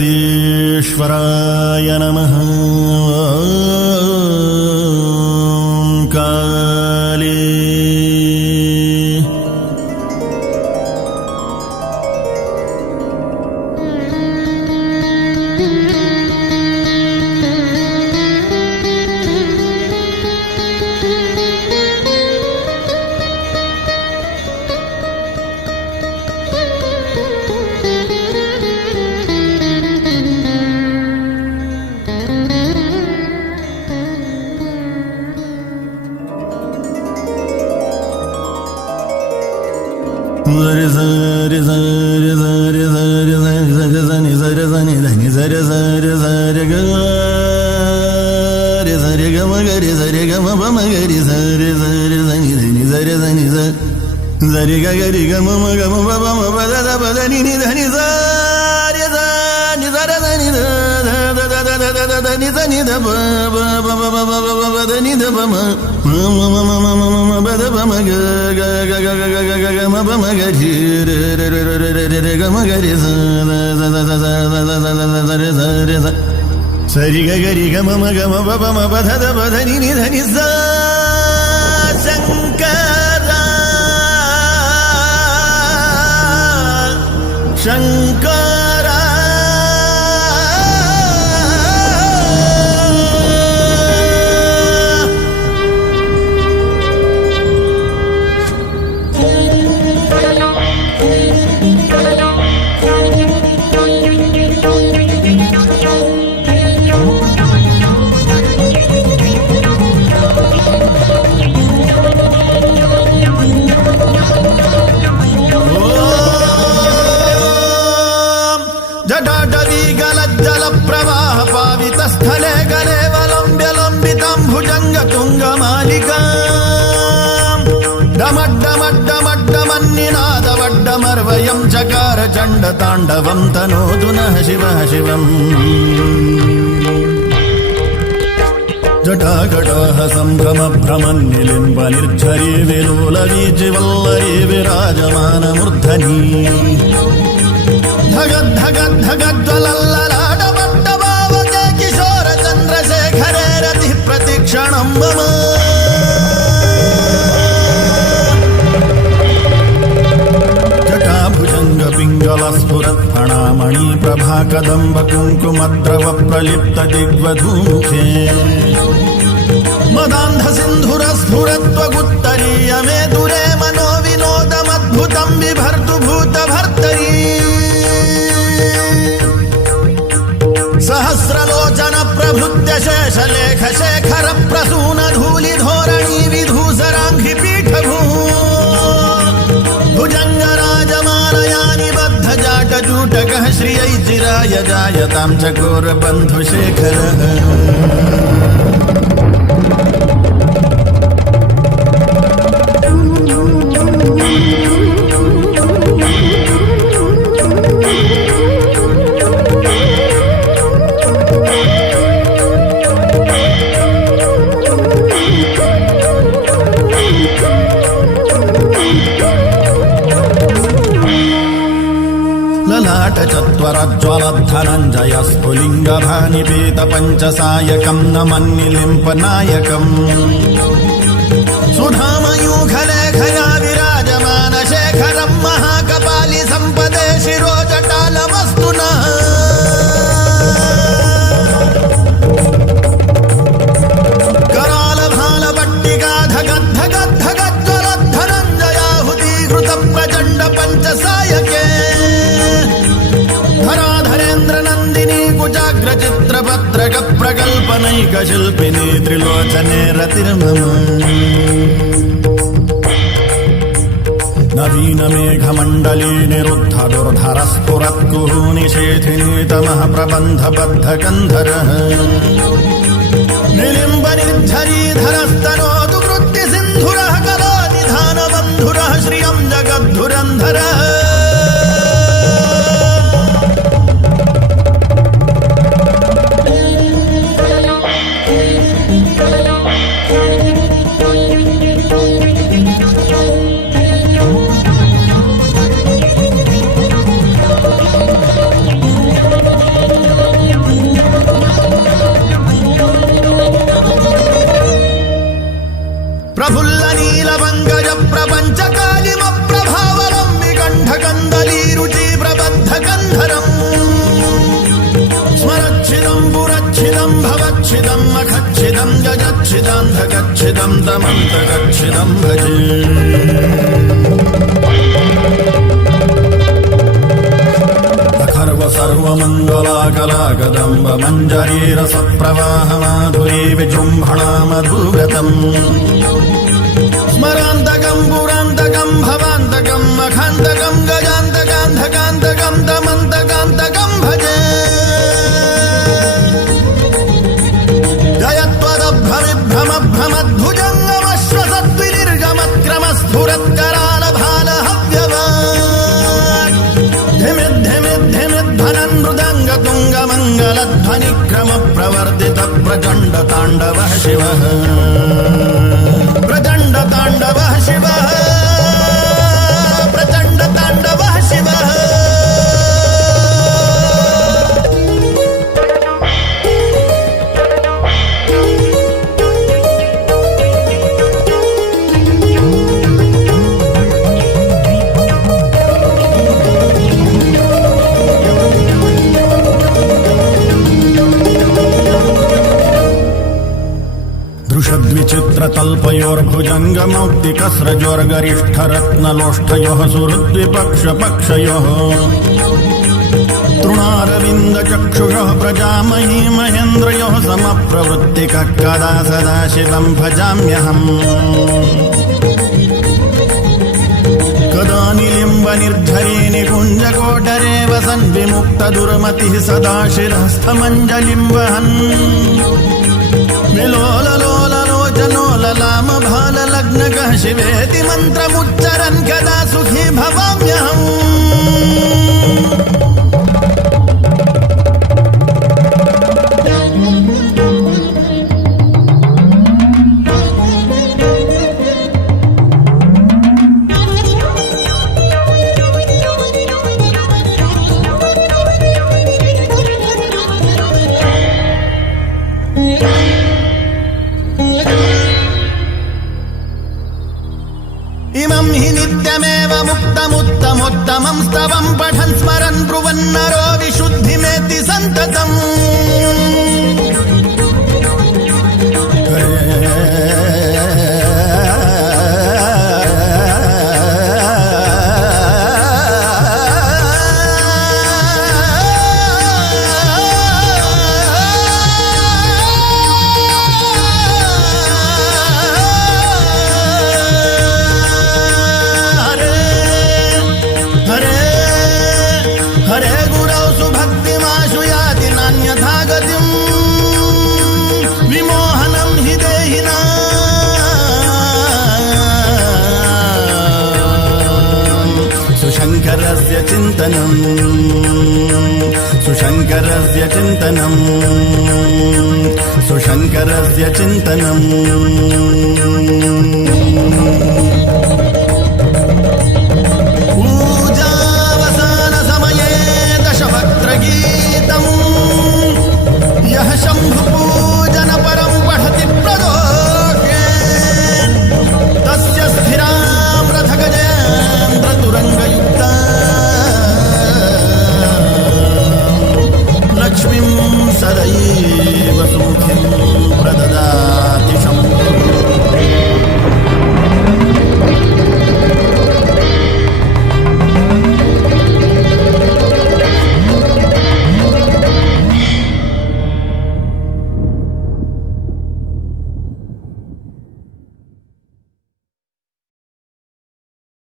अगस्तीश्वराय नमः। काले సరి గరి గమ గమ బమ బధ బధ ని ధని సా శంకర శంకర స్థలే గలేవలంబ్యలంబితం భుజంగ తుంగమాలికా డమడ్డమడ్డమడ్డమన్నినాదవడ్డమర్వయం చకార చండ తాండవం తనోతు నః శివః శివం. జటాకటాహ సంభ్రమ భ్రమన్నిలింబ నిర్ఝరీ విలోల వీచివల్లరీ విరాజమానమూర్ధనీ ధగద్ధగద్ధగజ్వలల్లలాడమడ్డమావకే కిశోర చంద్రశేఖరే రతి ప్రతిక్షణం మమ. జటాభుజంగ పింగళ స్ఫురత్ ఫణామణి ప్రభా కదంబ కుంకుమద్రవ ప్రలిప్త దిగ్వధూముఖే మదాంధ సింధుర స్ఫురత్వగుత్తరీయ మే దురే మనో వినోదమద్భుతం బిభర్తు భూత భర్తరీ. సహస్రలోచన ప్రభృత్య శేషలేఖ శేఖర ప్రసూన ధూళి ధోరణీ విధూసరాంఘ్రి పీఠభూ భుజంగ రాజమానయాని బద్ధ జాట జూటకః శ్రియై చిరాయ జాయతాం చకోర బంధు శేఖరః. చత్వరజ్వలద్ధనంజయ స్ఫులింగభానిపీత పంచసాయకం నమన్నిలింపనాయకం సుధామయూఖలేఖయా విరాజమాన శేఖరం మహాకపాలి సంపదే శిరోజటాలమస్తునా. కరాలభాలభట్టికాధగద్ధగద్ధగజ్వలద్ధనంజయాహుతీకృత ప్రచండ పంచసాయకే చిత్రపత్రక ప్రకల్పనైక శిల్పిని త్రిలోచనే రతిర్మమ. నవీన మేఘమండలీ నిరుద్ధ దుర్ధర స్ఫురత్కుహు నిషేధిని తమః ప్రబంధ బద్ధ కంధర నిలింబ నిర్ఝరీధరస్తనోతు వృత్తి సింధుర కళా నిధాన బంధుర శ్రియం జగద్ధురంధర. प्रफुल्ल नीलपङ्कज प्रपञ्चकालिम प्रभावरं विकण्ठकन्दलीरुचि प्रबद्धकन्धरम् स्मरच्छिदं पुरच्छिदं भवच्छिदं मखच्छिदं गजच्छिदान्धकच्छिदं तमन्तकच्छिदं भजे सर्वमङ्गलाकलाकदम्ब मञ्जरीरसप्रवाहमाधुरी विजृम्भणा मधुगतम् स्मरान्तकं पुरान्तकं भवान्तकं मखान्तकं गजान्तकान्धकान्तकं दमन्तकान्तकं भजे मङ्गलध्वनिक्रम प्रवर्तित प्रचण्ड ताण्डवः शिवः प्रचण्ड ताण्डवः शिवः प्रचण्ड ताण्डवः शिवः दृशद्विचित्रतल्पयोर्भुजङ्गमौक्तिकस्रजोर्गरिष्ठरत्नलोष्ठयोः सुहृद्विपक्षपक्षयोः तृणारविन्दचक्षुषः प्रजामही महेन्द्रयोः समप्रवृत्तिकः कदा सदा शिवं भजाम्यहम् कदा निलिम्बनिर्झरे निकुञ्जकोटरे वसन् विमुक्तदुर्मतिः सदा शिरस्थमञ्जलिं वहन् विलोललोललोचनोललाम भाललग्नकः शिवेति मन्त्रमुच्चरन् कदा सुखी भवाम्यहम् इमं हि नित्यमेव मुक्तमुत्तमोत्तमं स्तवं पठन् स्मरन् ब्रुवन्नरो विशुद्धिमेति सन्ततम् हरे गुरौ सुभक्तिमाशु याति नान्यथा गतिम् विमोहनं हि देहिनाम् सुशङ्करस्य चिन्तनम् सुशङ्करस्य चिन्तनम् सुशङ्करस्य चिन्तनम्